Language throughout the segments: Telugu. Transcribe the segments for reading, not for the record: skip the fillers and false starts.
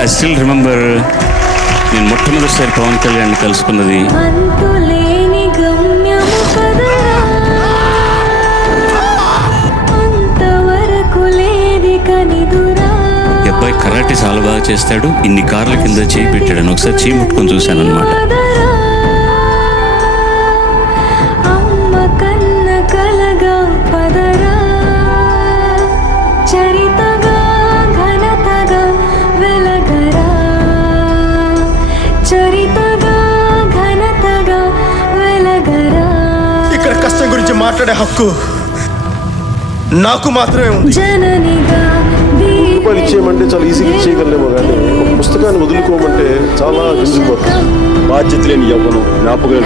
ఐ స్టిల్ రిమెంబర్ నేను మొట్టమొదటిసారి పవన్ కళ్యాణ్ కలుసుకున్నది. ఈ అబ్బాయి కరాటే చాలా బాగా చేస్తాడు, ఇన్ని కార్ల కింద చేయి పెట్టాడని ఒకసారి చేయి ముట్టుకొని చూశాను అనమాట. ఇక్కడ కష్టం గురించి మాట్లాడే హక్కు నాకు మాత్రమే ఉంది. రూపాయలు ఇచ్చేయమంటే చాలా ఈజీగా ఇచ్చేయగలనేమో, కానీ ఒక పుస్తకాన్ని వదులుకోమంటే చాలా గింజుకుపోతుంది. బాధ్యత లేని యవ్వనం, జ్ఞాపకం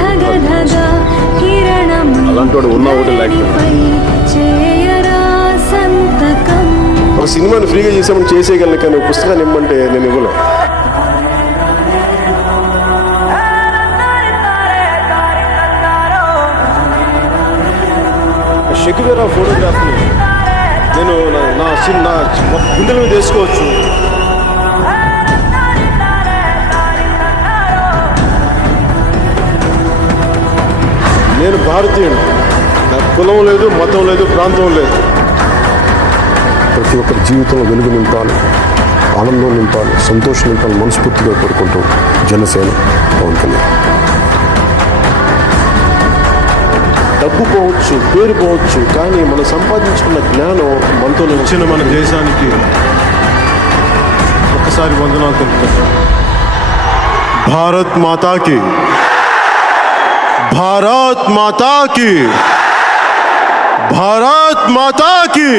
అలాంటి వాడు ఉన్నా ఒకటి లేకపోతే. ఒక సినిమాని ఫ్రీగా చేసామని చేసేయగలను, కానీ పుస్తకాన్ని ఇమ్మంటే నేను ఇవ్వను. షెక్యువేరా ఫోటోగ్రాఫ్ని నేను నా గుండెల మీద వేసుకోవచ్చు. నేను భారతీయుడు, నాకు కులం లేదు, మతం లేదు, ప్రాంతం లేదు. ప్రతి ఒక్కరి జీవితంలో వెలుగు నింపాలి, ఆనందం నింపాలి, సంతోషం నింపాలి మనస్ఫూర్తిగా కోరుకుంటూ జనసేన పవన్ కళ్యాణ్. డబ్బు పోవచ్చు, పేరు పోవచ్చు, కానీ మనం సంపాదించుకున్న జ్ఞానం మనతో వచ్చిన మన దేశానికి ఒకసారి వందనాలు తెలుపుకుంటాం. భారత్ మాతాకి, భారత్ మాతాకి, భారత్ మాతాకి.